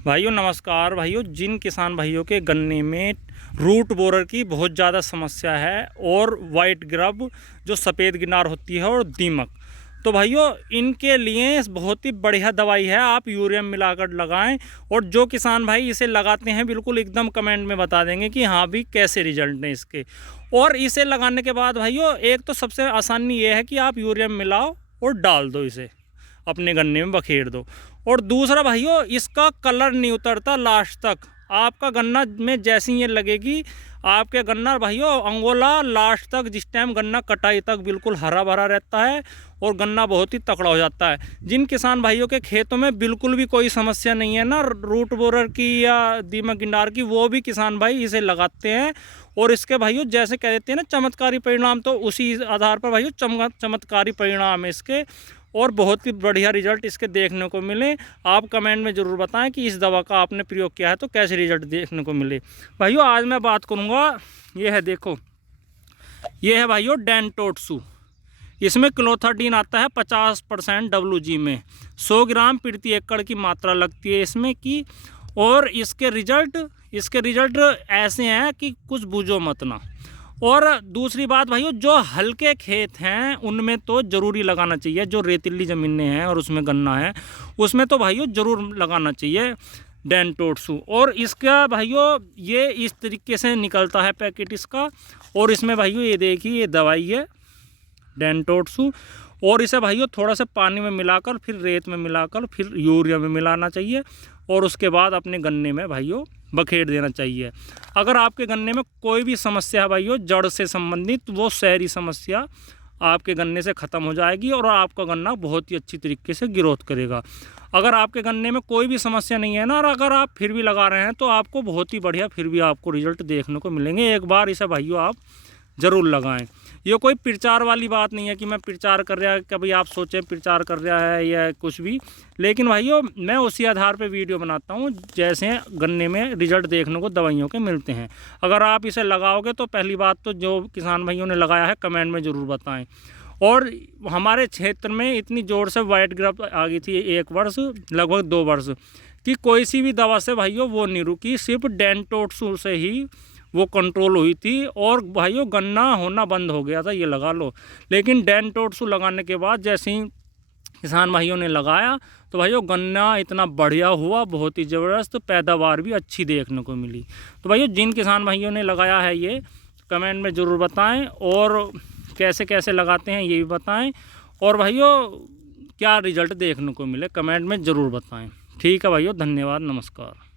भाइयों नमस्कार। भाइयों, जिन किसान भाइयों के गन्ने में रूट बोरर की बहुत ज़्यादा समस्या है और वाइट ग्रब जो सफ़ेद गिनार होती है और दीमक, तो भाइयों इनके लिए बहुत ही बढ़िया दवाई है। आप यूरिया मिलाकर लगाएं। और जो किसान भाई इसे लगाते हैं बिल्कुल एकदम कमेंट में बता देंगे कि हाँ भी कैसे रिजल्ट हैं इसके। और इसे लगाने के बाद भाइयों एक तो सबसे आसानी ये है कि आप यूरिया मिलाओ और डाल दो, इसे अपने गन्ने में बखेर दो। और दूसरा भाइयों, इसका कलर नहीं उतरता लास्ट तक। आपका गन्ना में जैसी ये लगेगी, आपके गन्ना भाइयों अंगोला लास्ट तक, जिस टाइम गन्ना कटाई तक बिल्कुल हरा भरा रहता है और गन्ना बहुत ही तकड़ा हो जाता है। जिन किसान भाइयों के खेतों में बिल्कुल भी कोई समस्या नहीं है ना रूट बोरर की या दीमक गिनार की, वो भी किसान भाई इसे लगाते हैं। और इसके भाइयों जैसे कह देते हैं ना चमत्कारी परिणाम, तो उसी आधार पर भाइयों चमत्कारी परिणाम है इसके। और बहुत ही बढ़िया रिजल्ट इसके देखने को मिले। आप कमेंट में ज़रूर बताएं कि इस दवा का आपने प्रयोग किया है तो कैसे रिजल्ट देखने को मिले। भाइयों आज मैं बात करूंगा, ये है देखो, ये है भाइयों डेंटोट्सू। इसमें क्लोथर्डीन आता है 50% WG में, 100 ग्राम प्रति एकड़ की मात्रा लगती है इसमें की। और इसके रिजल्ट ऐसे हैं कि कुछ बूझो मत ना। और दूसरी बात भाइयों, जो हल्के खेत हैं उनमें तो ज़रूरी लगाना चाहिए। जो रेतीली ज़मीनें हैं और उसमें गन्ना है उसमें तो भाइयों ज़रूर लगाना चाहिए डेंटोट्सू। और इसका भाइयों ये इस तरीके से निकलता है पैकेट इसका। और इसमें भाइयों ये देखिए, ये दवाई है डेंटोट्सू। और इसे भाइयों थोड़ा सा पानी में मिलाकर, फिर रेत में मिलाकर, फिर यूरिया में मिलाना चाहिए। और उसके बाद अपने गन्ने में भाइयों बखेर देना चाहिए। अगर आपके गन्ने में कोई भी समस्या है भाइयों जड़ से संबंधित, वो शहरी समस्या आपके गन्ने से ख़त्म हो जाएगी और आपका गन्ना बहुत ही अच्छी तरीके से ग्रोथ करेगा। अगर आपके गन्ने में कोई भी समस्या नहीं है ना, और अगर आप फिर भी लगा रहे हैं तो आपको बहुत ही बढ़िया फिर भी आपको रिजल्ट देखने को मिलेंगे। एक बार इसे भाइयों आप ज़रूर लगाएं। ये कोई प्रचार वाली बात नहीं है कि मैं प्रचार कर रहा है, कभी आप सोचें प्रचार कर रहा है या कुछ भी। लेकिन भाइयों मैं उसी आधार पे वीडियो बनाता हूँ जैसे गन्ने में रिजल्ट देखने को दवाइयों के मिलते हैं। अगर आप इसे लगाओगे तो पहली बात तो जो किसान भाइयों ने लगाया है कमेंट में ज़रूर बताएं। और हमारे क्षेत्र में इतनी ज़ोर से वाइट ग्रब आ गई थी 1 वर्ष लगभग 2 वर्ष कि कोई सी भी दवा से भाइयों वो नहीं रुकी, सिर्फ डेंटोट्सू से ही वो कंट्रोल हुई थी। और भाइयों गन्ना होना बंद हो गया था, ये लगा लो। लेकिन डेंटोट्सू लगाने के बाद जैसे ही किसान भाइयों ने लगाया तो भाइयों गन्ना इतना बढ़िया हुआ, बहुत ही ज़बरदस्त पैदावार भी अच्छी देखने को मिली। तो भाइयों जिन किसान भाइयों ने लगाया है ये कमेंट में ज़रूर बताएं। और कैसे कैसे लगाते हैं ये भी बताएं। और भाइयों क्या रिजल्ट देखने को मिले कमेंट में ज़रूर बताएं। ठीक है भाइयों, धन्यवाद, नमस्कार।